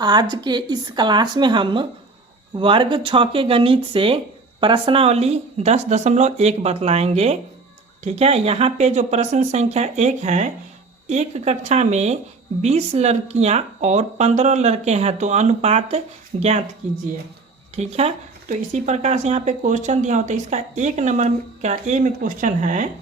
आज के इस क्लास में हम वर्ग 6 के गणित से प्रश्नावली 10.1 बतलाएंगे। ठीक है, यहाँ पे जो प्रश्न संख्या 1 है, एक कक्षा में 20 लड़कियाँ और 15 लड़के हैं तो अनुपात ज्ञात कीजिए। ठीक है, तो इसी प्रकार से यहाँ पे क्वेश्चन दिया होता है। इसका 1 नंबर का ए में क्वेश्चन है,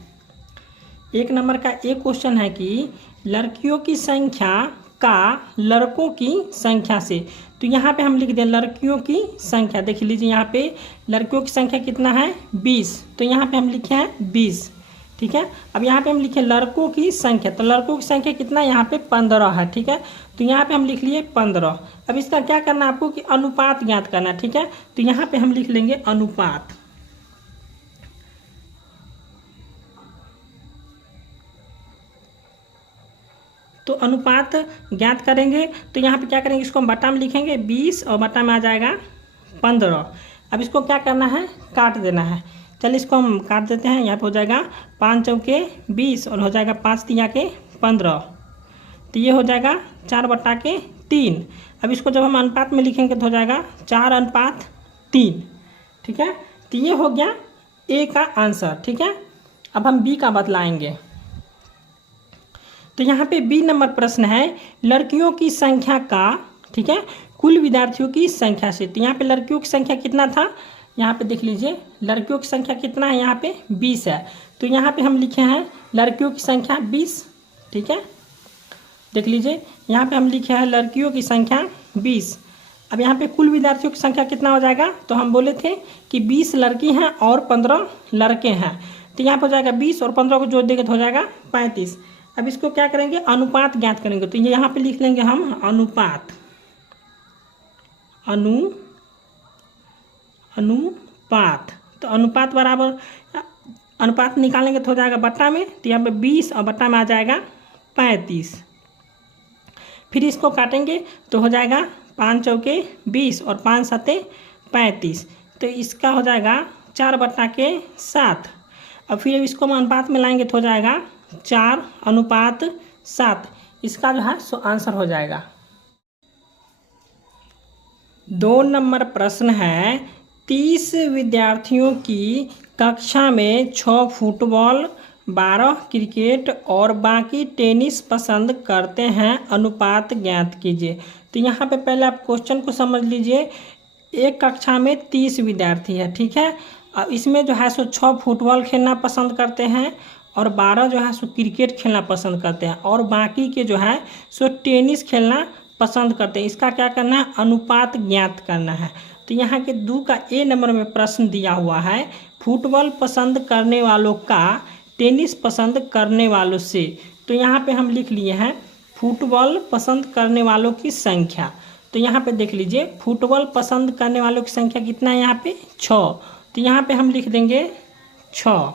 1 नंबर का एक क्वेश्चन है कि लड़कियों की संख्या का लड़कों की संख्या से। तो यहाँ पे हम लिख दें लड़कियों की संख्या। देख लीजिए यहाँ पे लड़कियों की संख्या कितना है 20, तो यहाँ पे हम लिखे हैं 20। ठीक है, अब यहाँ पे हम लिखे लड़कों की संख्या, तो लड़कों की संख्या कितना है यहाँ पे 15 है। ठीक है, तो यहाँ पे हम लिख लिए 15। अब इसका क्या करना है आपको कि अनुपात ज्ञात करना। ठीक है, तो यहाँ पे हम लिख लेंगे अनुपात। तो अनुपात ज्ञात करेंगे तो यहाँ पे क्या करेंगे, इसको हम बटा में लिखेंगे 20 और बटा में आ जाएगा 15। अब इसको क्या करना है, काट देना है। चलिए इसको हम काट देते हैं। यहाँ पे हो जाएगा 5 चौके 20 और हो जाएगा 5 तिया के 15, तो ये हो जाएगा 4/3। अब इसको जब हम अनुपात में लिखेंगे तो हो जाएगा 4:3। ठीक है, तो ये हो गया ए का आंसर। ठीक है, अब हम बी का बतलाएंगे। तो यहाँ पे बी नंबर प्रश्न है लड़कियों की संख्या का, ठीक है, कुल विद्यार्थियों की संख्या से। तो यहाँ पे लड़कियों की संख्या कितना था, यहाँ पे देख लीजिए लड़कियों की संख्या कितना है, यहाँ पे 20 है। तो यहाँ पे हम लिखे हैं लड़कियों की संख्या 20। ठीक है, देख लीजिए यहाँ पे हम लिखे हैं लड़कियों की संख्या 20। अब यहाँ पे कुल विद्यार्थियों की संख्या कितना हो जाएगा, तो हम बोले थे कि 20 लड़की हैं और 15 लड़के हैं। तो यहाँ पर हो जाएगा 20 और 15 को जोड़ देंगे तो हो जाएगा 35। अब इसको क्या करेंगे, अनुपात ज्ञात करेंगे। तो ये यहाँ पे लिख लेंगे हम अनुपात, अनुपात। तो अनुपात बराबर अनुपात निकालेंगे तो हो जाएगा बट्टा में, तो यहाँ पे 20 और बट्टा में आ जाएगा 35। फिर इसको काटेंगे तो हो जाएगा 5 चौके 20 और 5 सते 35, तो इसका हो जाएगा 4/7। अब फिर इसको हम अनुपात में लाएंगे तो हो जाएगा 4:7। इसका जो है सो आंसर हो जाएगा। 2 नंबर प्रश्न है 30 विद्यार्थियों की कक्षा में 6 फुटबॉल, 12 क्रिकेट और बाकी टेनिस पसंद करते हैं, अनुपात ज्ञात कीजिए। तो यहाँ पे पहले आप क्वेश्चन को समझ लीजिए। एक कक्षा में 30 विद्यार्थी है। ठीक है, अब इसमें जो है सो 6 फुटबॉल खेलना पसंद करते हैं और 12 जो है सो क्रिकेट खेलना पसंद करते हैं और बाकी के जो है सो टेनिस खेलना पसंद करते हैं। इसका क्या करना है, अनुपात ज्ञात करना है। तो यहाँ के 2 का ए नंबर में प्रश्न दिया हुआ है फुटबॉल पसंद करने वालों का टेनिस पसंद करने वालों से। तो यहाँ पे हम लिख लिए हैं फुटबॉल पसंद करने वालों की संख्या। तो यहाँ पे देख लीजिए फुटबॉल पसंद करने वालों की संख्या कितना है, यहाँ पे 6। तो यहाँ पे हम लिख देंगे 6,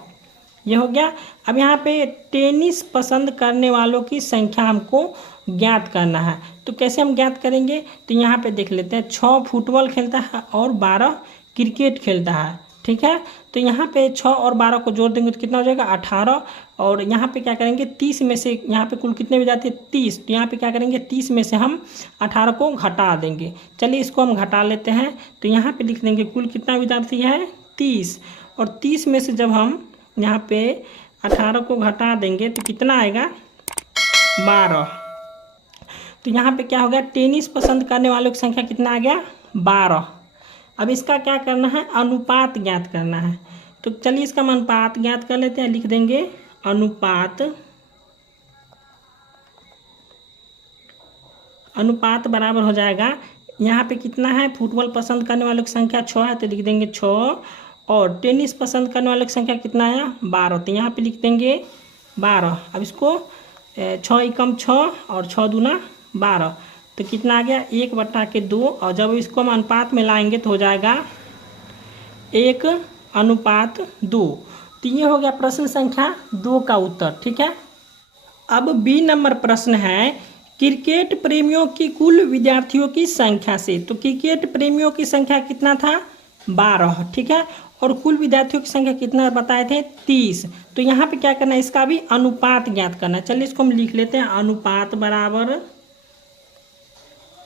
ये हो गया। अब यहाँ पे टेनिस पसंद करने वालों की संख्या हमको ज्ञात करना है। तो कैसे हम ज्ञात करेंगे, तो यहाँ पे देख लेते हैं 6 फुटबॉल खेलता है और 12 क्रिकेट खेलता है। ठीक है, तो यहाँ पे 6 और 12 को जोड़ देंगे तो कितना हो जाएगा 18। और यहाँ पे क्या करेंगे 30 में से, यहाँ पे कुल कितने विद्यार्थी 30, तो यहाँ पे क्या करेंगे 30 में से हम 18 को घटा देंगे। चलिए इसको हम घटा लेते हैं। तो यहाँ पे लिख देंगे कुल कितना विद्यार्थी है 30, और 30 में से जब हम यहाँ पे 18 को घटा देंगे तो कितना आएगा 12। तो यहाँ पे क्या हो गया, टेनिस पसंद करने वालों की संख्या कितना आ गया 12। अब इसका क्या करना है, अनुपात ज्ञात करना है। तो चलिए इसका हम अनुपात ज्ञात कर लेते हैं। लिख देंगे अनुपात, अनुपात बराबर हो जाएगा, यहाँ पे कितना है फुटबॉल पसंद करने वालों की संख्या 6 है तो लिख देंगे 6, और टेनिस पसंद करने वालों की संख्या कितना आया 12, तो यहाँ पे लिख देंगे 12। अब इसको 6 एकम 6 और 6 दूना 12, तो कितना आ गया 1/2। और जब इसको हम अनुपात में लाएंगे तो हो जाएगा 1:2। तो ये हो गया प्रश्न संख्या 2 का उत्तर। ठीक है, अब बी नंबर प्रश्न है क्रिकेट प्रेमियों की कुल विद्यार्थियों की संख्या से। तो क्रिकेट प्रेमियों की संख्या कितना था 12। ठीक है, और कुल विद्यार्थियों की संख्या कितना बताए थे 30। तो यहाँ पे क्या करना है, इसका भी अनुपात ज्ञात करना है। चलिए इसको हम लिख लेते हैं अनुपात बराबर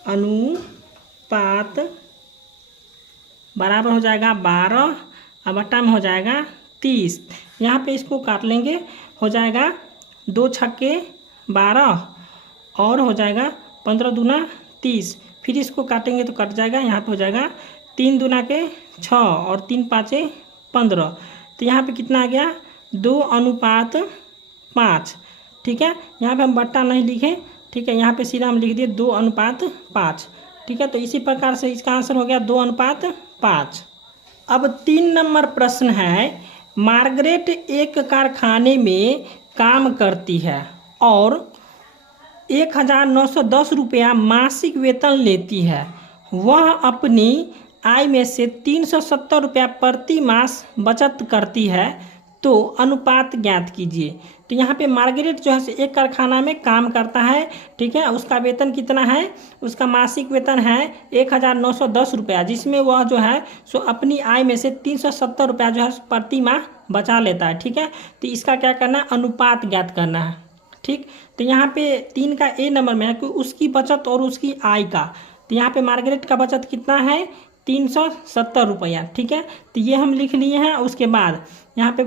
अनुपात बराबर हो जाएगा 12 और बट्टा में हो जाएगा 30। यहाँ पे इसको काट लेंगे, हो जाएगा 2 छक्के 12 और हो जाएगा 15 दूना 30। फिर इसको काटेंगे तो कट जाएगा, यहाँ पे हो जाएगा 3 दूना के 6 और 3 पाँचे 15। तो यहाँ पे कितना आ गया 2:5। ठीक है, यहाँ पे हम बट्टा नहीं लिखे, ठीक है, यहाँ पे सीधा हम लिख दिए 2:5। ठीक है, तो इसी प्रकार से इसका आंसर हो गया 2:5। अब 3 नंबर प्रश्न है, मार्गरेट एक कारखाने में काम करती है और 1910 रुपया मासिक वेतन लेती है। वह अपनी आय में से 370 रुपया प्रति मास बचत करती है, तो अनुपात ज्ञात कीजिए। तो यहाँ पे मार्गरेट जो है एक कारखाना में काम करता है, ठीक है, उसका वेतन कितना है, उसका मासिक वेतन है 1910 रुपया, जिसमें वह जो है सो अपनी आय में से 370 रुपया जो है प्रति माह बचा लेता है। ठीक है, तो इसका क्या करना है, अनुपात ज्ञात करना है। ठीक, तो यहाँ पे 3 का ए नंबर में है कि उसकी बचत और उसकी आय का। तो यहाँ पे मार्गरेट का बचत कितना है 370 रुपया। ठीक है, तो ये हम लिख लिए हैं। उसके बाद यहाँ पे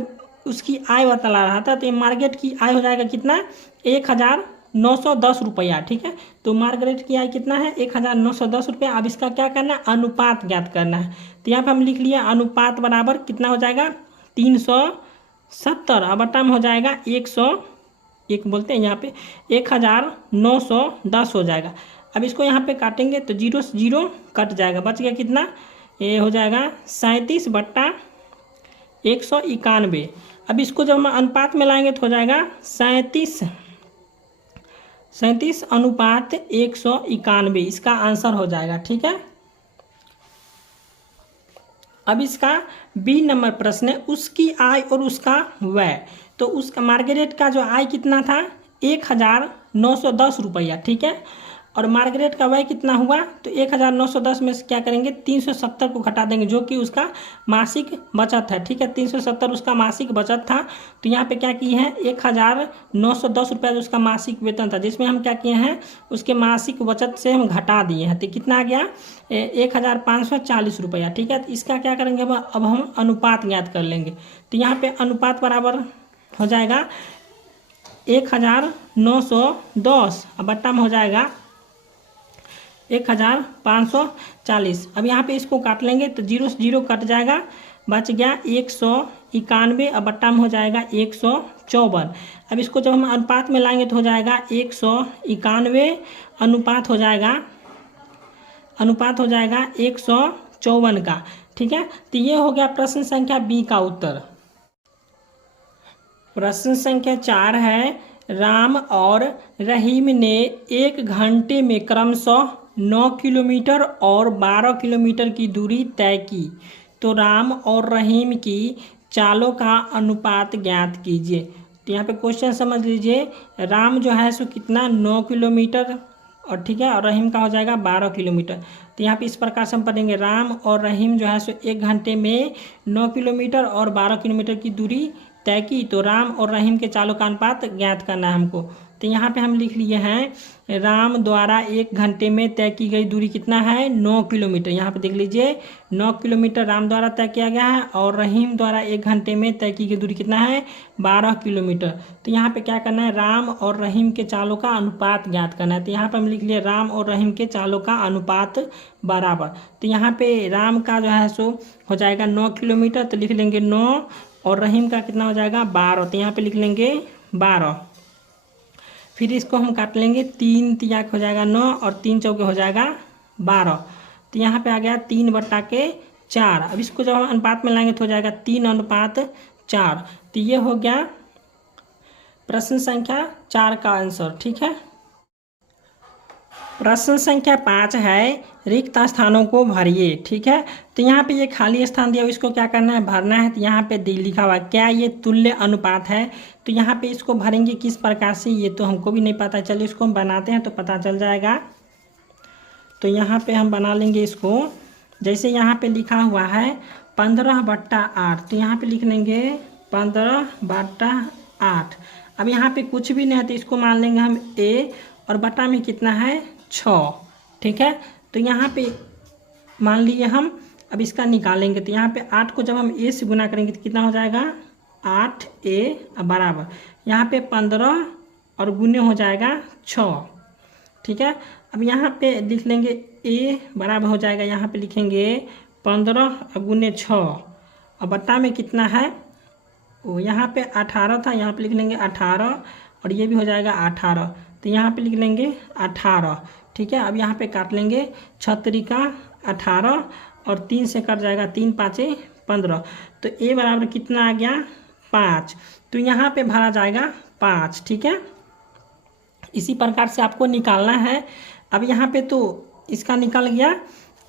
उसकी आय बतला रहा था, तो मार्गरेट की आय हो जाएगा कितना 1910 रुपया। ठीक है, तो मार्गरेट की आय कितना है 1910 रुपया। अब इसका क्या करना है, अनुपात ज्ञात करना है। तो यहाँ पे हम लिख लिए अनुपात बराबर कितना हो जाएगा 370 और बट्टा में हो जाएगा 101 बोलते हैं, यहाँ पे 1910 हो जाएगा। अब इसको यहाँ पे काटेंगे तो 0 से 0 कट जाएगा, बच गया कितना, ये हो जाएगा 37/191। अब इसको जब हम अनुपात में लाएंगे तो हो जाएगा 37/191। इसका आंसर हो जाएगा। ठीक है, अब इसका बी नंबर प्रश्न है, उसकी आय और उसका व्यय। तो उसका मार्गरेट का जो आय कितना था 1910 रुपया। ठीक है, और मार्गरेट का व्यय कितना हुआ, तो 1910 में से क्या करेंगे 370 को घटा देंगे, जो कि उसका मासिक बचत है। ठीक है, 370 उसका मासिक बचत था। तो यहाँ पे क्या किए हैं 1910 रुपया जो उसका मासिक वेतन था, जिसमें हम क्या किए हैं उसके मासिक बचत से हम घटा दिए हैं। तो कितना आ गया 1540 रुपया। ठीक है, तो इसका क्या करेंगे अब हम अनुपात ज्ञात कर लेंगे। तो यहाँ पे अनुपात बराबर हो जाएगा 1910 अब बट्टा में हो जाएगा 1540। अब यहाँ पे इसको काट लेंगे तो 0 से 0 कट जाएगा, बच गया 191 अब बट्टा में हो जाएगा 154। अब इसको जब हम अनुपात में लाएंगे तो हो जाएगा 191 अनुपात हो जाएगा 154 का। ठीक है, तो ये हो गया प्रश्न संख्या बी का उत्तर। प्रश्न संख्या 4 है, राम और रहीम ने 1 घंटे में क्रमशः 9 किलोमीटर और 12 किलोमीटर की दूरी तय की, तो राम और रहीम की चालों का अनुपात ज्ञात कीजिए। तो यहाँ पे क्वेश्चन समझ लीजिए, राम जो है सो कितना 9 किलोमीटर और ठीक है, और रहीम का हो जाएगा 12 किलोमीटर। तो यहाँ पे इस प्रकार से हम पढ़ेंगे, राम और रहीम जो है सो 1 घंटे में 9 किलोमीटर और 12 किलोमीटर की दूरी तय की, तो राम और रहीम के चालों का अनुपात ज्ञात करना है हमको। तो यहाँ पे हम लिख लिए हैं, राम द्वारा 1 घंटे में तय की गई दूरी कितना है 9 किलोमीटर। यहाँ पे देख लीजिए 9 किलोमीटर राम द्वारा तय किया गया है, और रहीम द्वारा 1 घंटे में तय की गई दूरी कितना है 12 किलोमीटर। तो यहाँ पे क्या करना है, राम और रहीम के चालों का अनुपात ज्ञात करना है। तो यहाँ पे हम लिख लिए राम और रहीम के चालों का अनुपात बराबर। तो यहाँ पे राम का जो है सो हो जाएगा 9 किलोमीटर, तो लिख लेंगे 9, और रहीम का कितना हो जाएगा 12, तो यहाँ पे लिख लेंगे 12। फिर इसको हम काट लेंगे, 3 तियाक हो जाएगा 9 और 3 चौके हो जाएगा 12। तो यहाँ पे आ गया 3/4। अब इसको जब हम अनुपात में लाएंगे तो हो जाएगा 3:4। तो ये हो गया प्रश्न संख्या 4 का आंसर। ठीक है, प्रश्न संख्या 5 है, रिक्त स्थानों को भरिए। ठीक है, तो यहाँ पे ये खाली स्थान दिया, इसको क्या करना है भरना है। तो यहाँ पे लिखा हुआ क्या ये तुल्य अनुपात है, तो यहाँ पे इसको भरेंगे किस प्रकार से ये तो हमको भी नहीं पता। चलिए इसको हम बनाते हैं तो पता चल जाएगा। तो यहाँ पे हम बना लेंगे इसको, जैसे यहाँ पे लिखा हुआ है 15/8, तो यहाँ पे लिख लेंगे 15/8। अब यहाँ पे कुछ भी नहीं है तो इसको मान लेंगे हम a, और बटा में कितना है 6। ठीक है। तो यहाँ पे मान लिए हम अब इसका निकालेंगे, तो यहाँ पे 8 को जब हम a से गुना करेंगे तो कितना हो जाएगा 8a बराबर यहाँ पे 15 और गुने हो जाएगा 6। ठीक है। अब यहाँ पे लिख लेंगे a बराबर हो जाएगा, यहाँ पे लिखेंगे 15 और गुने 6 और बट्टा में कितना है वो यहाँ पे 18 था, यहाँ पे लिख लेंगे 18 और ये भी हो जाएगा 18, तो यहाँ पे लिख लेंगे 18। ठीक है। अब यहाँ पे काट लेंगे 6 तरीका 18 और 3 से कट जाएगा 3 5 15, तो a बराबर कितना आ गया 5, तो यहाँ पे भरा जाएगा 5। ठीक है। इसी प्रकार से आपको निकालना है। अब यहाँ पे तो इसका निकल गया,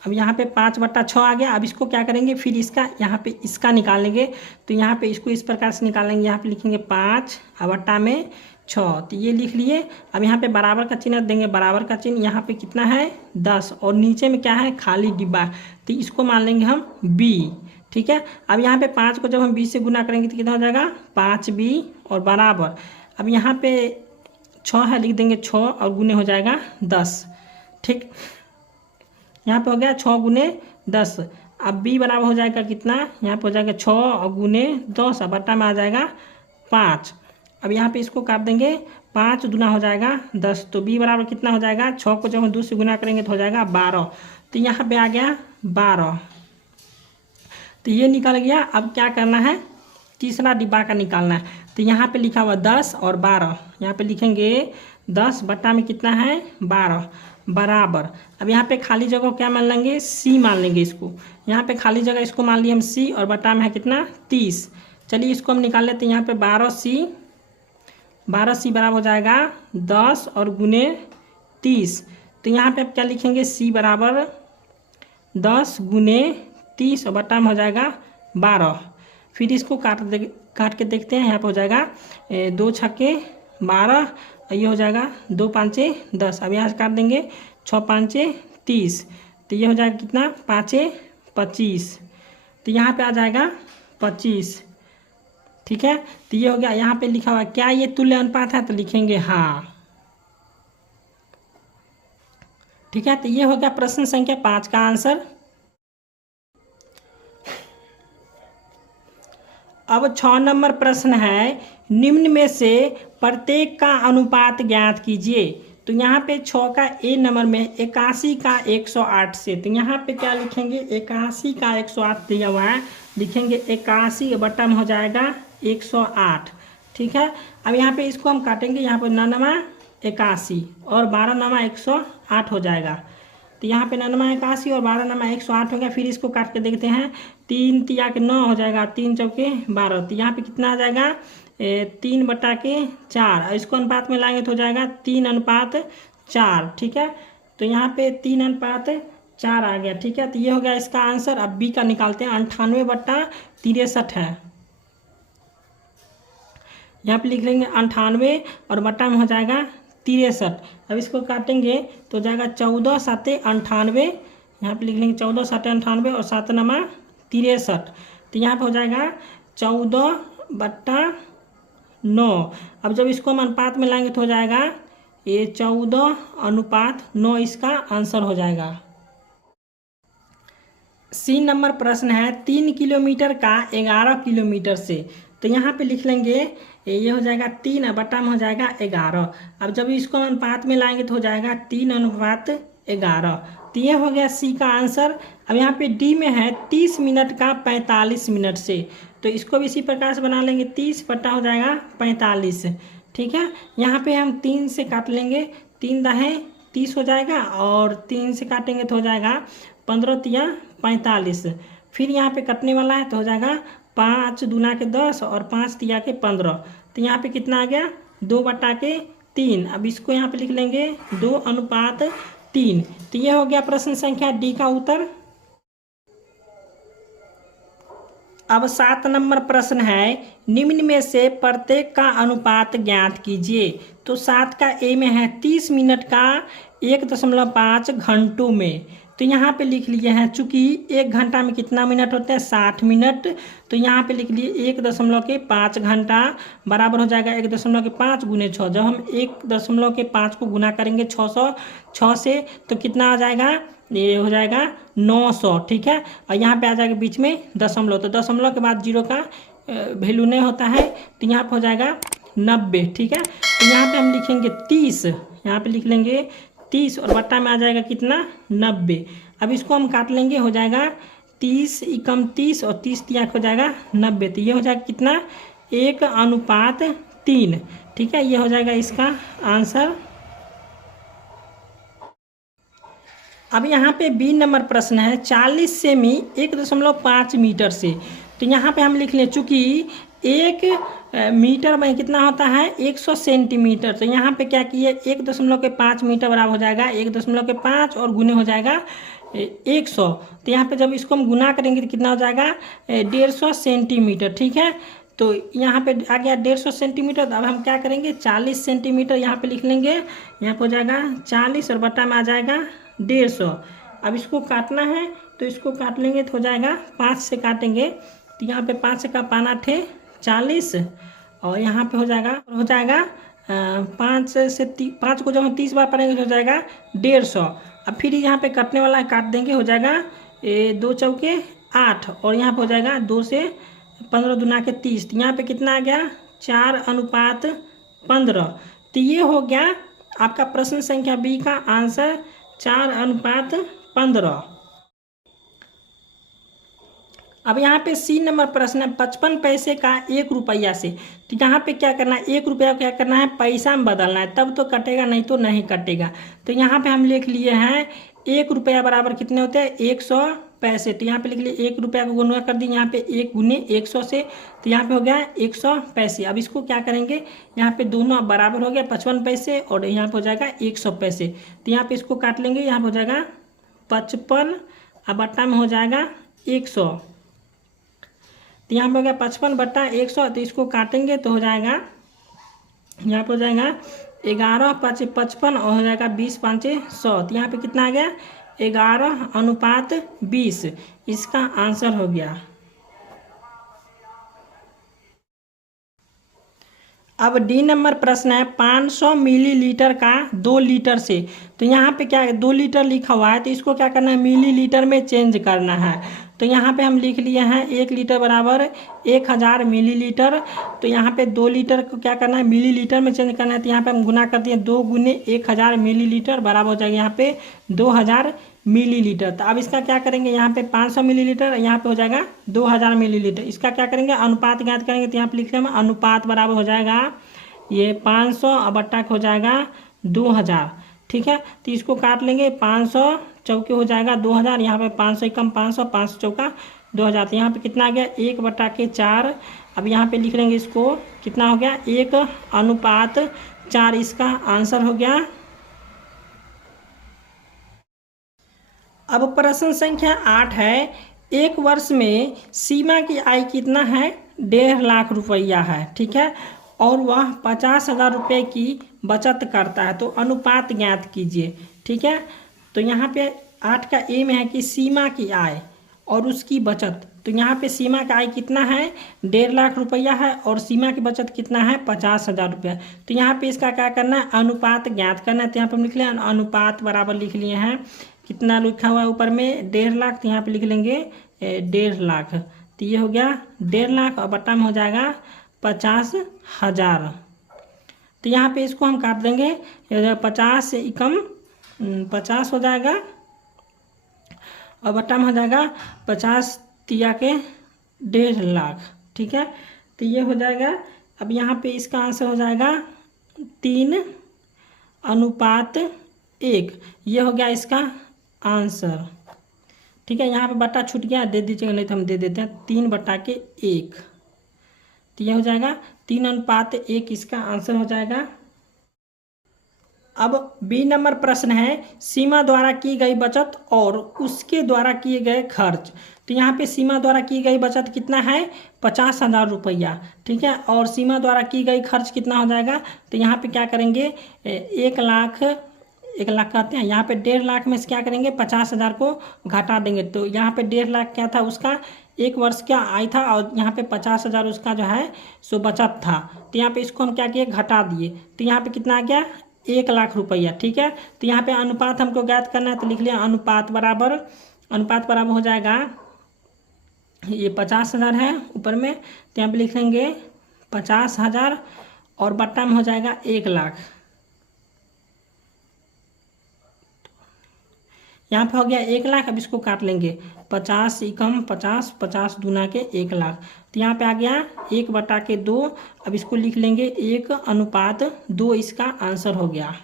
अब यहाँ पे 5/6 आ गया। अब इसको क्या करेंगे फिर इसका यहाँ पे इसका निकालेंगे, तो यहाँ पे इसको इस प्रकार से निकालेंगे, यहाँ पे लिखेंगे 5 और बट्टा में 6, तो ये लिख लिए। अब यहाँ पे बराबर का चिन्ह देंगे, बराबर का चिन्ह यहाँ पे कितना है 10 और नीचे में क्या है खाली डिब्बा, तो इसको मान लेंगे हम b। ठीक है। अब यहाँ पे 5 को जब हम 20 से गुना करेंगे तो कितना हो जाएगा 5b और बराबर अब यहाँ पे 6 है, लिख देंगे 6 और गुने हो जाएगा 10। ठीक, यहाँ पे हो गया 6 गुने 10। अब b बराबर हो जाएगा कितना, यहाँ पे हो जाएगा 6 और गुने 10 और बट्टा में आ जाएगा 5। अब यहाँ पे इसको काट देंगे, 5 दूना हो जाएगा 10, तो b बराबर कितना हो जाएगा 6 को जब हम 2 से गुना करेंगे तो हो जाएगा 12, तो यहाँ पे आ गया 12, तो ये निकल गया। अब क्या करना है तीसरा डिब्बा का निकालना है, तो यहाँ पे लिखा हुआ 10 और 12, यहाँ पे लिखेंगे 10 बट्टा में कितना है 12 बराबर अब यहाँ पे खाली जगह क्या मान लेंगे c मान लेंगे इसको, यहाँ पे खाली जगह इसको मान लिए हम c और बट्टा में है कितना 30। चलिए इसको हम निकाल लेते हैं, यहाँ पे 12c बराबर हो जाएगा 10 और गुने 30, तो यहाँ पे अब क्या लिखेंगे c बराबर 10 गुने 30 और बट्टा में हो जाएगा 12। फिर इसको काट के देखते हैं, यहाँ पे हो जाएगा 2 छक्के 12 और ये हो जाएगा 2 5 10। अब यहाँ से काट देंगे 6 5 30, तो ये हो जाएगा कितना 5 25, तो यहाँ पे आ जाएगा 25। ठीक है। तो ये हो गया। यहाँ पे लिखा हुआ क्या ये तुल्य अनुपात है, तो लिखेंगे हाँ। ठीक है। तो ये हो गया प्रश्न संख्या 5 का आंसर। अब 6 नंबर प्रश्न है, निम्न में से प्रत्येक का अनुपात ज्ञात कीजिए। तो यहाँ पे 6 का ए नंबर में 81 का 108 से, तो यहाँ पे क्या लिखेंगे 81 का 108 दिया हुआ है, लिखेंगे 81 बट्टा में हो जाएगा 108। ठीक है। अब यहाँ पे इसको हम काटेंगे, यहाँ पे 9 81 और 12 108 हो जाएगा, तो यहाँ पे 9 81 और 12 108 हो गया। फिर इसको काट के देखते हैं, 3 तिया के 9 हो जाएगा, 3 चौके 12, तो यहाँ पे कितना आ जाएगा 3/4 और इसको अनुपात में लाएंगे तो हो जाएगा 3:4। ठीक है। तो यहाँ पे 3:4 आ गया। ठीक है। तो ये हो गया इसका आंसर। अब बी का निकालते हैं, 98/63 है, यहाँ पे लिख लेंगे 98 और बट्टा में हो जाएगा 63। अब इसको काटेंगे तो हो जाएगा 14 7 98, यहाँ पे लिख लेंगे 14 7 98 और 7 9 63, तो यहाँ पे हो जाएगा 14/9। अब जब इसको हम अनुपात में लाएंगे तो हो जाएगा ये 14:9 इसका आंसर हो जाएगा। सी नंबर प्रश्न है, 3 किलोमीटर का 11 किलोमीटर से, तो यहाँ पे लिख लेंगे ये हो जाएगा 3 और बट्टा में हो जाएगा 11। अब जब इसको हम अनुपात में लाएंगे तो हो जाएगा 3:11, तो ये हो गया सी का आंसर। अब यहाँ पे डी में है 30 मिनट का 45 मिनट से, तो इसको भी इसी प्रकार से बना लेंगे, 30 बट्टा हो जाएगा 45। ठीक है। यहाँ पे हम 3 से काट लेंगे, 3 दाहें 30 हो जाएगा और 3 से काटेंगे तो हो जाएगा 15 तिया 45। फिर यहाँ पे कटने वाला है तो हो जाएगा 5 दूना के 10 और 5 तिया के 15, तो यहाँ पे कितना आ गया 2/3। अब इसको यहाँ पे लिख लेंगे 2:3, तो ये हो गया प्रश्न संख्या डी का उत्तर। अब 7 नंबर प्रश्न है, निम्न में से प्रत्येक का अनुपात ज्ञात कीजिए। तो 7 का ए में है 30 मिनट का 1.5 घंटों में, तो यहाँ पे लिख लिए हैं, चूँकि 1 घंटा में कितना मिनट होते हैं 60 मिनट, तो यहाँ पे लिख लिए 1.5 घंटा बराबर हो जाएगा 1.5 गुने 6। जब हम 1.5 को गुना करेंगे 6 से तो कितना आ जाएगा, ये हो जाएगा 900। ठीक है, और यहाँ पे आ जाएगा बीच में दशमलव, तो दशमलव के बाद जीरो का वैल्यू नहीं होता है, तो यहाँ पे हो जाएगा 90। ठीक है, तो यहाँ पे हम लिखेंगे 30, यहाँ पे लिख लेंगे 30 और बट्टा में आ जाएगा कितना 90। अब इसको हम काट लेंगे, हो जाएगा 30 एकम 30 और 30 तिया हो जाएगा 90, तो ये हो जाएगा कितना 1:3। ठीक है, ये हो जाएगा इसका आंसर। अब यहाँ पे बी नंबर प्रश्न है 40 सेमी 1.5 मीटर से। तो यहाँ पे हम लिख लें, चूँकि 1 मीटर में कितना होता है 100 सेंटीमीटर, तो यहाँ पे क्या किए 1.5 मीटर बराबर हो जाएगा 1.5 और गुने हो जाएगा 100। तो यहाँ पे जब इसको हम गुना करेंगे तो कितना हो जाएगा 150 सेंटीमीटर। ठीक है, तो यहाँ पे आ गया 150 सेंटीमीटर। तो अब हम क्या करेंगे 40 सेंटीमीटर यहाँ पे लिख लेंगे, यहाँ पे हो जाएगा 40 और बट्टा में आ जाएगा 150। अब इसको काटना है तो इसको काट लेंगे तो हो जाएगा 5 से काटेंगे, तो यहाँ पे 5 का पाना थे 40 और यहाँ पे हो जाएगा 5 को जब हम 30 बार पढ़ेंगे तो हो जाएगा 150। अब फिर यहाँ पे कटने वाला है, काट देंगे, हो जाएगा 2 चौके 8 और यहाँ पे हो जाएगा 2 से 15 दूना के 30। तो यहाँ पे कितना आ गया 4:15। तो ये हो गया आपका प्रश्न संख्या बी का आंसर 4:15। अब यहाँ पे सी नंबर प्रश्न है 55 पैसे का 1 रुपया से। तो यहाँ पे क्या करना है 1 रुपया क्या करना है पैसा में बदलना है, तब तो कटेगा, नहीं तो नहीं कटेगा। तो यहाँ पे हम लिख लिए हैं 1 रुपया बराबर कितने होते हैं 100 पैसे। तो यहाँ पे लिख लिए 1 रुपया को गुणा कर दिए यहाँ पे 1 गुने 100 से, तो यहाँ पे हो गया 100 पैसे। अब इसको क्या करेंगे, यहाँ पे दोनों बराबर हो गया 55 पैसे और यहाँ पे हो जाएगा 100 पैसे। तो यहाँ पे इसको काट लेंगे, यहाँ पे हो जाएगा 55 और बट्टा में हो जाएगा 100। तो यहाँ पे हो गया 55 बट्टा 100, तो इसको काटेंगे तो हो जाएगा, यहाँ पे हो जाएगा 11×5 = 55 और हो जाएगा 20×5 = 100। तो यहाँ पे कितना आ गया 11:20, इसका आंसर हो गया। अब डी नंबर प्रश्न है 500 मिलीलीटर का 2 लीटर से। तो यहाँ पे क्या 2 लीटर लिखा हुआ है, तो इसको क्या करना है मिलीलीटर में चेंज करना है। तो यहाँ पे हम लिख लिए हैं 1 लीटर बराबर 1000 मिलीलीटर। तो यहाँ पे 2 लीटर को क्या करना है मिलीलीटर में चेंज करना है, तो यहाँ पे हम गुना कर दिए 2 गुने 1000 मिलीलीटर बराबर हो जाएगा यहाँ पे 2000 मिलीलीटर। तो अब इसका क्या करेंगे, यहाँ पे 500 मिलीलीटर, यहाँ पे हो जाएगा 2000 मिलीलीटर। इसका क्या करेंगे अनुपात ज्ञात करेंगे, तो यहाँ पे लिख रहे हैं अनुपात बराबर हो जाएगा ये 500 और बट्टा हो जाएगा 2000। ठीक है, तो इसको काट लेंगे 500 चौके हो जाएगा 2000, यहाँ पे 500 कम 500, 500 चौका 2000। तो यहाँ पे कितना आ गया 1/4। अब यहाँ पे लिख लेंगे इसको कितना हो गया 1:4, इसका आंसर हो गया। अब प्रश्न संख्या 8 है, 1 वर्ष में सीमा की आय कितना है 1.5 लाख रुपया है। ठीक है, और वह 50,000 रुपये की बचत करता है, तो अनुपात ज्ञात कीजिए। ठीक है, तो यहाँ पे 8 का एम है कि सीमा की आय और उसकी बचत। तो यहाँ पे सीमा का आय कितना है 1.5 लाख रुपया है और सीमा की बचत कितना है 50,000 रुपया। तो यहाँ पे इसका क्या करना है अनुपात ज्ञात करना है। तो यहाँ पे हम लिख लें अनुपात बराबर लिख लिए हैं, कितना लिखा हुआ है ऊपर में 1.5 लाख, तो यहाँ पे लिख लेंगे 1.5 लाख। तो ये हो गया 1.5 लाख और बट्टा में हो जाएगा 50,000। तो यहाँ पे इसको हम काट देंगे, 50 से कम 50 हो जाएगा और बट्टा में हो जाएगा 50 तिया के 1.5 लाख। ठीक है, तो ये हो जाएगा। अब यहाँ पे इसका आंसर हो जाएगा 3:1, ये हो गया इसका आंसर। ठीक है, यहाँ पे बट्टा छूट गया, दे दीजिएगा, नहीं तो हम दे देते हैं 3/1। तो यह हो जाएगा 3:1, इसका आंसर हो जाएगा। अब बी नंबर प्रश्न है सीमा द्वारा की गई बचत और उसके द्वारा किए गए खर्च। तो यहाँ पे सीमा द्वारा की गई बचत कितना है 50,000 रुपया। ठीक है, और सीमा द्वारा की गई खर्च कितना हो जाएगा, तो यहाँ पे क्या करेंगे 1 लाख 1 लाख कहते हैं। यहाँ पे 1.5 लाख में से क्या करेंगे, 50,000 को घटा देंगे। तो यहाँ पे 1.5 लाख क्या था, उसका 1 वर्ष क्या आय था, और यहाँ पे 50,000 उसका जो है सो बचत था। तो यहाँ पे इसको हम क्या किए, घटा दिए। तो यहाँ पे कितना आ गया, 1 लाख रुपया। ठीक है, तो यहाँ पे अनुपात हमको ज्ञात करना है, तो लिख लिया अनुपात बराबर हो जाएगा, ये 50,000 है ऊपर में, तो यहाँ पे लिख लेंगे 50,000 और बट्टा में हो जाएगा 1 लाख। यहाँ पे हो गया 1 लाख। अब इसको काट लेंगे, 50 एकम 50, 50 दूना के 1 लाख। तो यहाँ पे आ गया 1/2। अब इसको लिख लेंगे 1:2, इसका आंसर हो गया।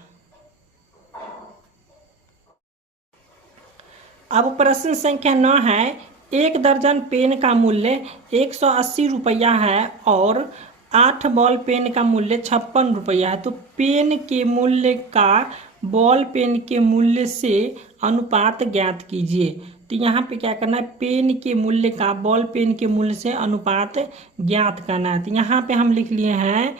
अब प्रश्न संख्या 9 है, 1 दर्जन पेन का मूल्य 180 रुपया है और 8 बॉल पेन का मूल्य 56 रुपया है। तो पेन के मूल्य का बॉल पेन के मूल्य से अनुपात ज्ञात कीजिए। तो यहाँ पे क्या करना है, पेन के मूल्य का बॉल पेन के मूल्य से अनुपात ज्ञात करना है। तो यहाँ पे हम लिख लिए हैं,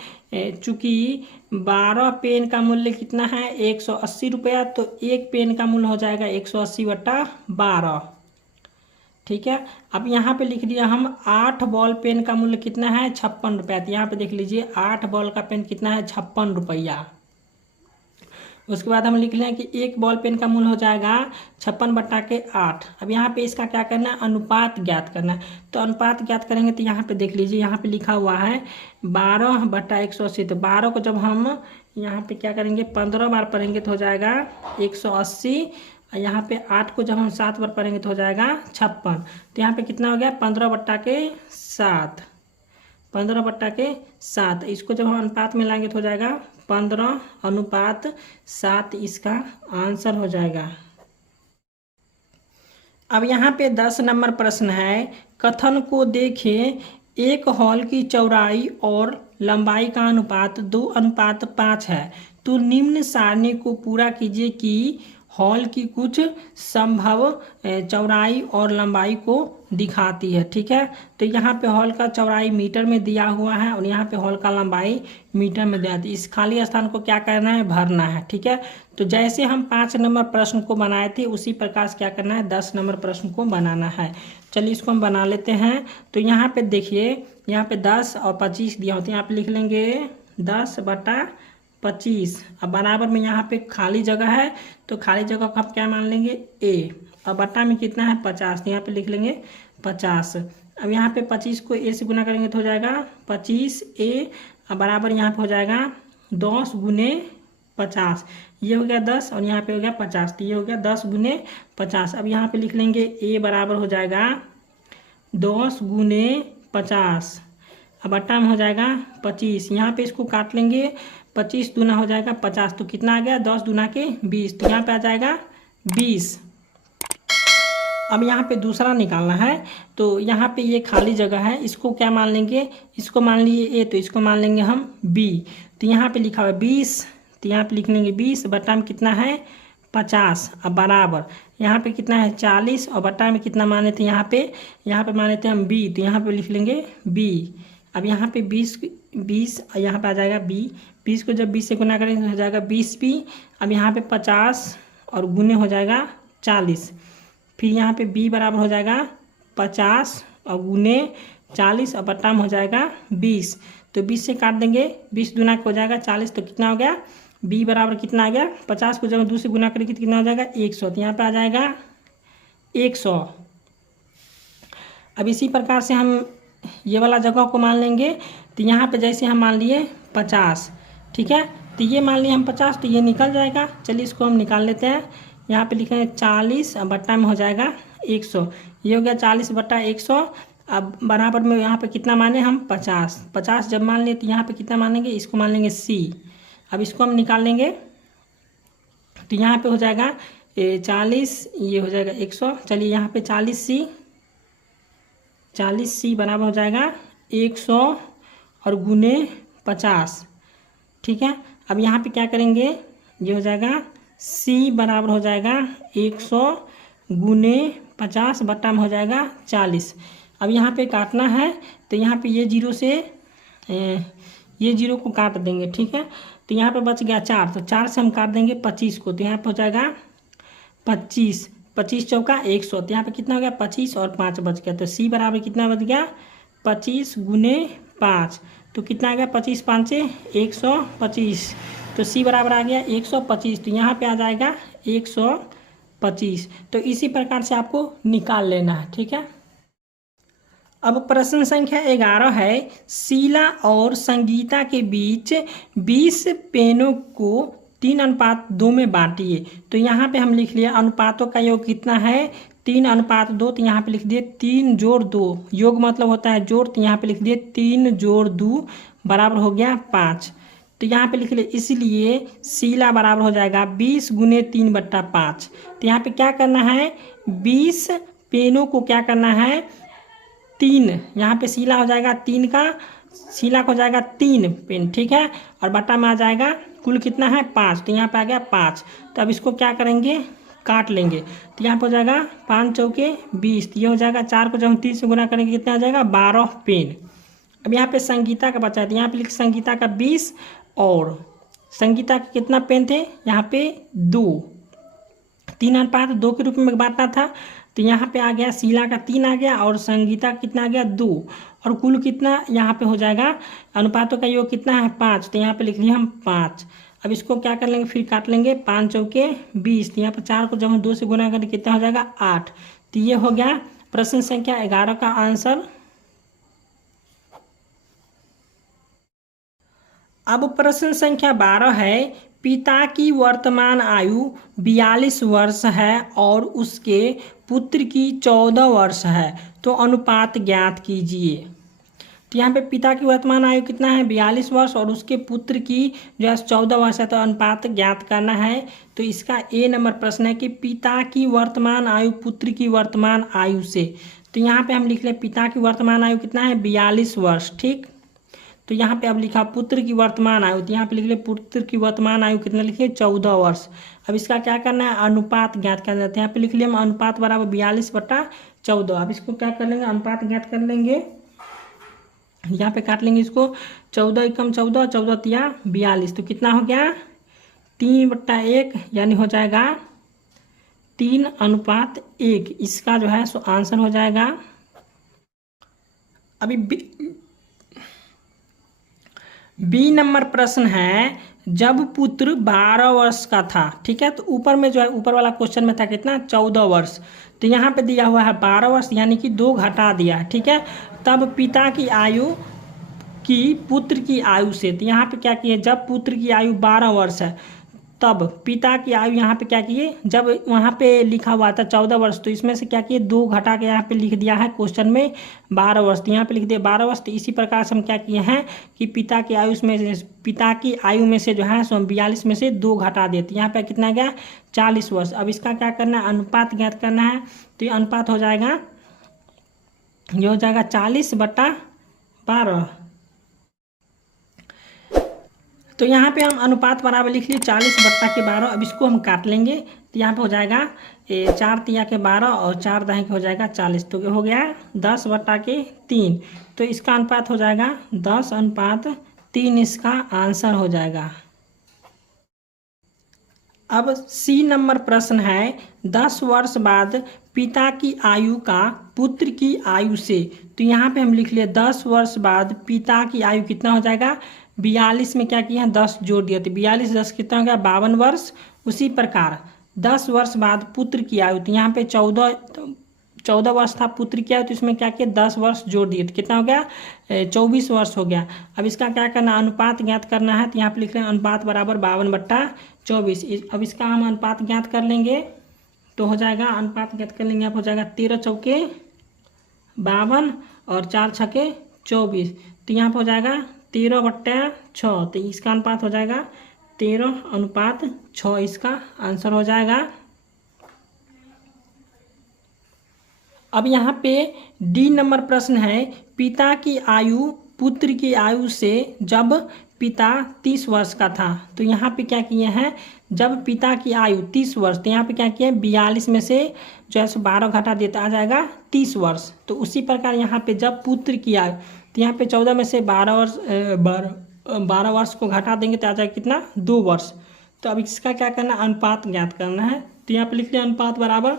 चूंकि 12 पेन का मूल्य कितना है, 180 रुपया, तो एक पेन का मूल्य हो जाएगा 180/12। ठीक है, अब यहाँ पे लिख दिया हम 8 बॉल पेन का मूल्य कितना है, 56 रुपया। तो यहाँ पे देख लीजिए 8 बॉल का पेन कितना है, 56 रुपया। उसके बाद हम लिख लें कि एक बॉल पेन का मूल्य हो जाएगा 56/8। अब यहाँ पे इसका क्या करना है, अनुपात ज्ञात करना है। तो अनुपात ज्ञात करेंगे तो यहाँ पे देख लीजिए, यहाँ पे लिखा हुआ है 12/180। तो 12 को जब हम यहाँ पे क्या करेंगे, 15 बार पढ़ेंगे तो हो जाएगा 180। यहाँ पे 8 को जब हम 7 बार पढ़ेंगे तो हो जाएगा 56। तो यहाँ पे कितना हो गया, 15/7। 15/7। इसको जब हम अनुपात में लाएंगे तो हो जाएगा 15:7, इसका आंसर हो जाएगा। अब यहाँ पे 10 नंबर प्रश्न है, कथन को देखें, एक हॉल की चौड़ाई और लंबाई का अनुपात 2:5 है। तो निम्न सारणी को पूरा कीजिए कि हॉल की कुछ संभव चौड़ाई और लंबाई को दिखाती है। ठीक है, तो यहाँ पे हॉल का चौड़ाई मीटर में दिया हुआ है और यहाँ पे हॉल का लंबाई मीटर में दिया है। इस खाली स्थान को क्या करना है, भरना है। ठीक है, तो जैसे हम 5 नंबर प्रश्न को बनाए थे उसी प्रकार से क्या करना है, 10 नंबर प्रश्न को बनाना है। चलिए इसको हम बना लेते हैं। तो यहाँ पे देखिए, यहाँ पे 10 और 25 दिया होता है, यहाँ पे लिख लेंगे 10/25। अब बराबर में यहाँ पे खाली जगह है, तो खाली जगह को हम क्या मान लेंगे, a। अब बट्टा में कितना है, 50, तो यहाँ पे लिख लेंगे 50। अब यहाँ पे 25 को a से गुना करेंगे तो हो जाएगा 25a। अब बराबर यहाँ पे हो जाएगा 10 × 50, ये हो गया 10 और यहाँ पे हो गया 50, तो ये हो गया 10 × 50। अब यहाँ पे लिख लेंगे a बराबर हो जाएगा 10 × 50। अब बट्टा में हो जाएगा 25। यहाँ पे इसको काट लेंगे, 25 दूना हो जाएगा 50, तो कितना आ गया, 10 दूना के 20, तो यहाँ पे आ जाएगा 20। अब यहाँ पे दूसरा निकालना है। तो यहाँ पे ये खाली जगह है, इसको क्या मान लेंगे, इसको मान लिए a, तो इसको मान लेंगे हम b। तो यहाँ पे लिखा हुआ है 20, तो यहाँ पे लिख लेंगे 20, बट्टा में कितना है 50। अब बराबर यहाँ पे कितना है 40 और बट्टा में कितना माने थे, यहाँ पे माने थे हम b, तो यहाँ पे लिख लेंगे b। अब यहाँ पे 20 यहाँ पे आ जाएगा b। 20 को जब 20 से गुना करेंगे तो हो जाएगा 20b। अब यहाँ पे 50 और गुने हो जाएगा 40। फिर यहाँ पे b बराबर हो जाएगा 50 और गुने 40 और बट्टा में हो जाएगा 20। तो 20 से काट देंगे, 20 दूना हो जाएगा 40, तो कितना हो गया, b बराबर कितना आ गया, 50 को जब 2 से गुना करेंगे तो कितना हो जाएगा 100। तो यहाँ पे आ जाएगा 100। अब इसी प्रकार से हम ये वाला जगह को मान लेंगे। तो यहाँ पे जैसे हम मान लिए 50, ठीक है, तो ये मान लिए हम 50, तो ये निकल जाएगा। चलिए इसको हम निकाल लेते हैं। यहाँ पे लिखेंगे 40 और बट्टा में हो जाएगा 100, ये हो गया 40/100। अब बराबर में यहाँ पे कितना माने हम 50 जब मान लिए तो यहाँ पे कितना मानेंगे, इसको मान लेंगे c। अब इसको हम निकाल लेंगे, तो यहाँ पे हो जाएगा 40, ये हो जाएगा 100। चलिए यहाँ पे 40c बराबर हो जाएगा 100 और गुने 50। ठीक है, अब यहाँ पे क्या करेंगे, ये हो जाएगा c बराबर हो जाएगा 100 गुने 50 बट्टा में हो जाएगा 40। अब यहाँ पे काटना है, तो यहाँ पे ये जीरो से ये जीरो को काट देंगे। ठीक है, तो यहाँ पे बच गया 4, तो 4 से हम काट देंगे 25 को, तो यहाँ पे हो जाएगा 25, 25 चौका 100, तो यहाँ पे कितना हो गया 25 और 5 बच गया। तो सी बराबर कितना बच गया 25 गुने 5, तो कितना आ गया 25 5 125, तो सी बराबर आ गया 125, तो यहाँ पे आ जाएगा 125। तो इसी प्रकार से आपको निकाल लेना है, ठीक है। अब प्रश्न संख्या 11 है, शीला और संगीता के बीच 20 पेनों को 3:2 में बांटिए। तो यहाँ पे हम लिख लिया अनुपातों का योग कितना है 3:2, तो यहाँ पे लिख दिए 3 जोड़ 2, योग मतलब होता है जोड़, तो यहाँ पे लिख दिए 3 जोड़ 2 बराबर हो गया 5। तो यहाँ पे लिख लिए, इसलिए शीला बराबर हो जाएगा 20 गुने 3/5। तो यहाँ पे क्या करना है 20 पेनों को क्या करना है 3, यहाँ पे शीला हो जाएगा 3 का, शीला को हो जाएगा 3 पेन, ठीक है, और बट्टा में आ जाएगा कुल कितना है 5, तो यहाँ पे आ गया 5। तो अब इसको क्या करेंगे काट लेंगे, तो यहाँ पे हो जाएगा 5 चौके 20, तो ये हो जाएगा 4 को जब हम 3 से गुना करेंगे कितना आ जाएगा 12 पेन। अब यहाँ पे संगीता का बचा है, तो यहाँ पे लिख संगीता का 20 और संगीता के कितना पेन थे यहाँ पे 2, 3:2 के रूप में बांटना था, तो यहाँ पे आ गया शीला का 3 आ गया और संगीता का कितना आ गया 2, और कुल कितना यहाँ पे हो जाएगा अनुपातों का योग कितना है 5, तो यहाँ पे लिख लिया हम 5। अब इसको क्या कर लेंगे फिर काट लेंगे 5 चौके 20, तो यहाँ पर 4 को जब हम 2 से गुना करें कितना हो जाएगा 8। तो ये हो गया प्रश्न संख्या 11 का आंसर। अब प्रश्न संख्या 12 है, पिता की वर्तमान आयु 42 वर्ष है और उसके पुत्र की 14 वर्ष है, तो अनुपात ज्ञात कीजिए। तो यहाँ पे पिता की वर्तमान आयु कितना है 42 वर्ष और उसके पुत्र की जो है 14 वर्ष है, तो अनुपात ज्ञात करना है। तो इसका ए नंबर प्रश्न है कि पिता की वर्तमान आयु पुत्र की वर्तमान आयु से। तो यहाँ पे हम लिख लें पिता की वर्तमान आयु कितना है 42 वर्ष, ठीक। तो यहाँ पे अब लिखा पुत्र की वर्तमान आयु, तो यहाँ पे लिख ले पुत्र की वर्तमान आयु कितना लिखिए 14 वर्ष। अब इसका क्या करना है अनुपात ज्ञात करना है, तो यहाँ पे लिख लिया हम अनुपात बराबर 42/14। अब इसको क्या कर लेंगे अनुपात ज्ञात कर लेंगे, यहाँ पे काट लेंगे इसको 14 एकम 14, 14 तिया 42, तो कितना हो गया 3/1, यानी हो जाएगा 3:1। इसका जो है सो आंसर हो जाएगा। अभी बी नंबर प्रश्न है, जब पुत्र 12 वर्ष का था, ठीक है, तो ऊपर में जो है ऊपर वाला क्वेश्चन में था कितना 14 वर्ष, तो यहाँ पे दिया हुआ है 12 वर्ष यानी कि 2 घटा दिया, ठीक है। तब पिता की आयु की पुत्र की आयु से, तो यहाँ पे क्या किए जब पुत्र की आयु 12 वर्ष है तब पिता की आयु यहाँ पे क्या किए, जब वहाँ पे लिखा हुआ था 14 वर्ष, तो इसमें से क्या किए 2 घटा के यहाँ पे लिख दिया है क्वेश्चन में 12 वर्ष, तो यहाँ पे लिख दिया 12 वर्ष। तो इसी प्रकार से हम क्या किए हैं कि पिता की आयु में से जो है सो 42 में से 2 घटा देते, यहाँ पे कितना गया 40 वर्ष। अब इसका क्या करना है अनुपात ज्ञात करना है, तो ये अनुपात हो जाएगा, ये हो जाएगा 40/12। तो यहाँ पे हम अनुपात बराबर लिख लिए 40/12। अब इसको हम काट लेंगे, तो यहाँ पे हो जाएगा 4 तिया के 12 और 4 दाएं के हो जाएगा 40, तो हो गया 10/3। तो इसका अनुपात हो जाएगा 10:3, इसका आंसर हो जाएगा। अब सी नंबर प्रश्न है, 10 वर्ष बाद पिता की आयु का पुत्र की आयु से। तो यहाँ पे हम लिख लिए 10 वर्ष बाद पिता की आयु कितना हो जाएगा 42 में क्या किया 10 जोड़ दिया, तो 42 10 कितना हो गया 52 वर्ष। उसी प्रकार 10 वर्ष बाद पुत्र की आयु, तो यहाँ पे 14 वर्ष था पुत्र की आयु, तो इसमें क्या किया 10 वर्ष जोड़ दिए, तो कितना हो गया 24 वर्ष हो गया। अब इसका क्या करना अनुपात ज्ञात करना है, तो यहाँ पे लिख रहे हैं अनुपात बराबर 52/24। अब इसका हम अनुपात ज्ञात कर लेंगे, तो हो जाएगा अनुपात ज्ञात कर लेंगे, आप हो जाएगा 13 चौके 52 और 4 छके 24, तो यहाँ पर हो जाएगा 13/6, तो इसका अनुपात हो जाएगा 13:6, इसका आंसर हो जाएगा। अब यहाँ पे डी नंबर प्रश्न है, पिता की आयु पुत्र की आयु से जब पिता 30 वर्ष का था। तो यहाँ पे क्या किए हैं जब पिता की आयु 30 वर्ष, तो यहाँ पे क्या किए 42 में से जो है 12 घटा देता आ जाएगा 30 वर्ष। तो उसी प्रकार यहाँ पे जब पुत्र की आयु, तो यहाँ पे 14 में से 12 वर्ष 12 वर्ष को घटा देंगे तो आ जाएगा कितना, 2 वर्ष। तो अब इसका क्या करना, अनुपात ज्ञात करना है। तो यहाँ पे लिख लिया अनुपात बराबर,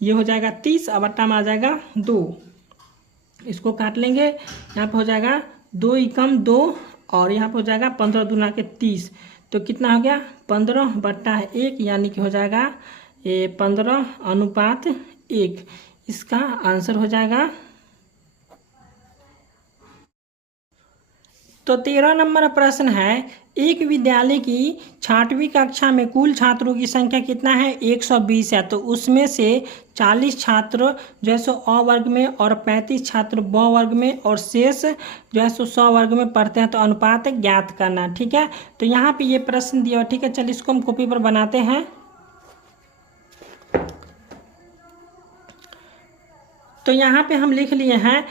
ये हो जाएगा 30 और बट्टा में आ जाएगा 2। इसको काट लेंगे, यहाँ पे हो जाएगा 2 एकम 2 और यहाँ पे हो जाएगा 15 दूना के 30। तो कितना हो गया, 15/1 यानी कि हो जाएगा 15:1। इसका आंसर हो जाएगा। तो 13 नंबर प्रश्न है, एक विद्यालय की 6वीं कक्षा में कुल छात्रों की संख्या कितना है, 120 है। तो उसमें से 40 छात्र जो है सो अ वर्ग में और 35 छात्र ब वर्ग में और शेष जो है सो 100 वर्ग में पढ़ते हैं। तो अनुपात ज्ञात करना, ठीक है। तो यहाँ पे ये प्रश्न दिया, ठीक है। चलिए इसको हम कॉपी पर बनाते हैं। तो यहाँ पे हम लिख लिए हैं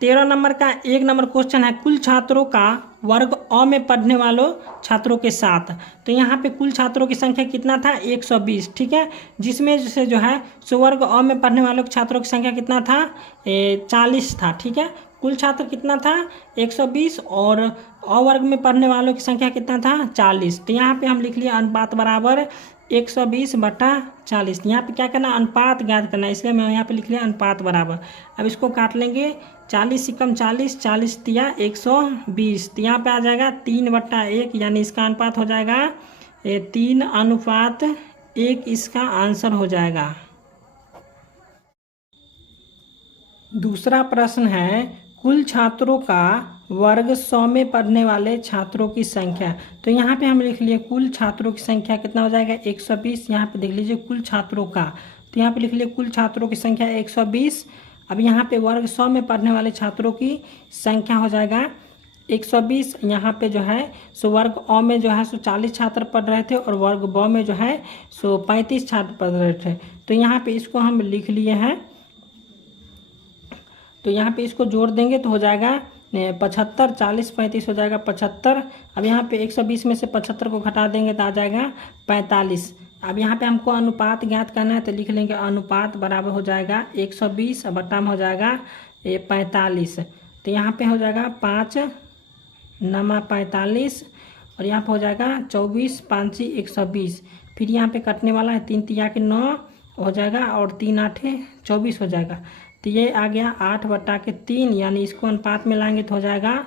13 नंबर का 1 नंबर क्वेश्चन है, कुल छात्रों का वर्ग अ में पढ़ने वालों छात्रों के साथ। तो यहाँ पे कुल छात्रों की संख्या कितना था, 120, ठीक है। जिसमें से जो है सो वर्ग अ में पढ़ने वालों छात्रों की संख्या कितना था, 40 था, ठीक है। कुल छात्र कितना था, 120 और अ वर्ग में पढ़ने वालों की संख्या कितना था, 40। तो यहाँ पे हम लिख लिया अनुपात बराबर 120/40। यहाँ पे क्या करना, अनुपात ज्ञात करना, इसलिए मैं यहाँ पे लिख लिया अनुपात बराबर। अब इसको काट लेंगे, 40 एकम 40, 40 तिया 120। तो यहाँ पे आ जाएगा 3/1 यानी इसका अनुपात हो जाएगा 3:1। इसका आंसर हो जाएगा। दूसरा प्रश्न है, कुल छात्रों का वर्ग 100 में पढ़ने वाले छात्रों की संख्या। तो यहाँ पे हम लिख लिए कुल छात्रों की संख्या कितना हो जाएगा, 120। यहाँ पे देख लीजिए कुल छात्रों का, तो यहाँ पे लिख लिए कुल छात्रों की संख्या 120। अब यहाँ पे वर्ग 100 में पढ़ने वाले छात्रों की संख्या हो जाएगा 120। यहाँ पे जो है सो वर्ग अ में जो है सो 40 छात्र पढ़ रहे थे और वर्ग ब में जो है सो 35 छात्र पढ़ रहे थे। तो यहाँ पे इसको हम लिख लिए हैं। तो यहाँ पे इसको जोड़ देंगे तो हो जाएगा 75, 40, 35 हो जाएगा 75। अब यहाँ पे 120 में से 75 को घटा देंगे तो आ जाएगा 45। अब यहाँ पे हमको अनुपात ज्ञात करना है, तो लिख लेंगे अनुपात बराबर हो जाएगा 120 और बट्टा में हो जाएगा 45। तो यहाँ पे हो जाएगा 5 9 45 और यहाँ पे हो जाएगा 24 5 120। फिर यहाँ पे कटने वाला है, 3 तिया के 9 हो जाएगा और 3 8 24 हो जाएगा। तो ये आ गया 8/3 यानी इसको अनुपात में लाएंगे तो हो जाएगा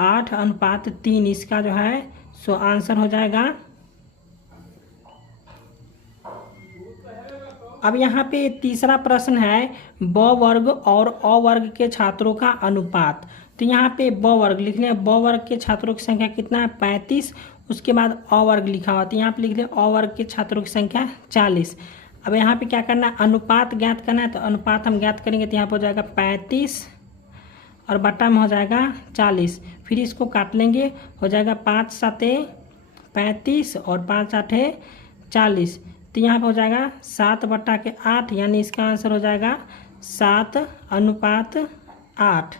8:3। इसका जो है सो आंसर हो जाएगा। अब यहाँ पे तीसरा प्रश्न है, ब वर्ग और अ वर्ग के छात्रों का अनुपात। तो यहाँ पे ब वर्ग लिख लें, ब वर्ग के छात्रों की संख्या कितना है, 35। उसके बाद अ वर्ग लिखा हुआ, तो यहाँ पे लिख लें अ वर्ग के छात्रों की संख्या 40। अब यहाँ पे क्या करना है, अनुपात ज्ञात करना है। तो अनुपात हम ज्ञात करेंगे तो यहाँ पर हो जाएगा 35 और बट्टा में हो जाएगा 40। फिर इसको काट लेंगे, हो जाएगा 5 7 35 और 5 8 40। तो यहाँ पर हो जाएगा 7/8 यानी इसका आंसर हो जाएगा 7:8।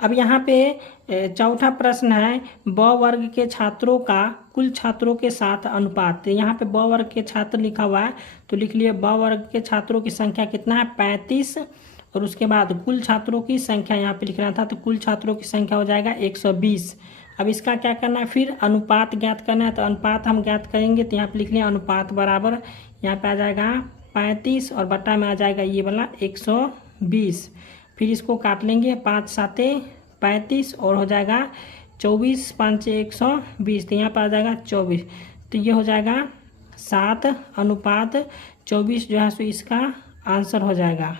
अब यहाँ पे चौथा प्रश्न है, ब वर्ग के छात्रों का कुल छात्रों के साथ अनुपात। यहाँ पे ब वर्ग के छात्र लिखा हुआ है, तो लिख लिए ब वर्ग के छात्रों की संख्या कितना है, 35। और उसके बाद कुल छात्रों की संख्या यहाँ पे लिखना था, तो कुल छात्रों की संख्या हो जाएगा 120। अब इसका क्या करना है, फिर अनुपात ज्ञात करना है। तो अनुपात हम ज्ञात करेंगे तो यहाँ पे लिख लिया अनुपात बराबर, यहाँ पे आ जाएगा 35 और बट्टा में आ जाएगा ये वाला 120। फिर इसको काट लेंगे, 5 7 35 और हो जाएगा 24 5 120। तो यहाँ पर आ जाएगा 24। तो ये हो जाएगा 7:24 जो है सो इसका आंसर हो जाएगा।